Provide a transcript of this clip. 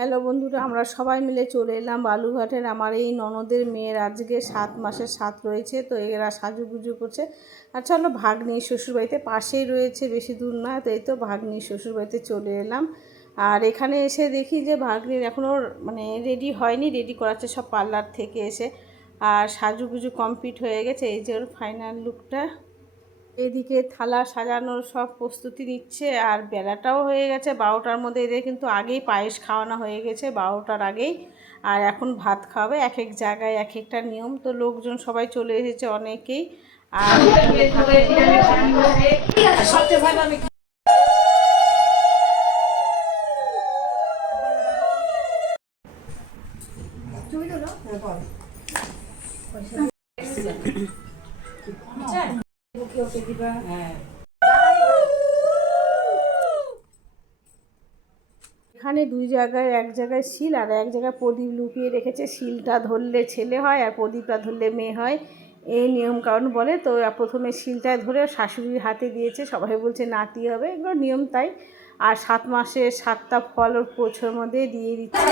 Hello বন্ধুরা, আমরা সবাই মিলে চলে এলাম বালুঘাটের। আমার এই ননদের মেয়ের আজকে 7 মাসের সাত রয়েছে, তো এরা সাজুগুজু করছে। আর চলো ভাগ্নির শ্বশুরবাড়িতে পাশেই রয়েছে, বেশি দূর না, তো এই তো ভাগ্নির শ্বশুরবাড়িতে চলে এলাম। আর এখানে এসে দেখি যে ভাগ্নির এখনও রেডি হয়নি, রেডি করাচ্ছে সব পার্লার থেকে এসে। আর সাজুগুজু কমপ্লিট হয়ে গেছে, এই যে ওর ফাইনাল লুকটা। এদিকে থালা সাজানোর সব প্রস্তুতি নিচ্ছে, আর বেলাটাও হয়ে গেছে 12টার মধ্যে। এদের কিন্তু আগেই পায়েস খাওয়ানো হয়ে গেছে 12টার আগেই, আর এখন ভাত খাওয়াবে। এক এক জায়গায় এক একটা নিয়ম, তো লোকজন সবাই চলে এসেছে অনেকেই। আর সবচেয়ে ভালো আমি এখানে দুই জায়গায়, এক জায়গায় শিল আর এক জায়গায় প্রদীপ লুকিয়ে রেখেছে। শিলটা ধরলে ছেলে হয় আর প্রদীপটা ধরলে মেয়ে হয়, এই নিয়ম কারণ বলে। তো প্রথমে শিলটা ধরে শাশুড়ির হাতে দিয়েছে, সবাই বলছে নাতি হবে, এগুলো নিয়ম তাই। আর 7 মাসে 7টা ফল ওর পোছোর মধ্যে দিয়ে দিচ্ছে।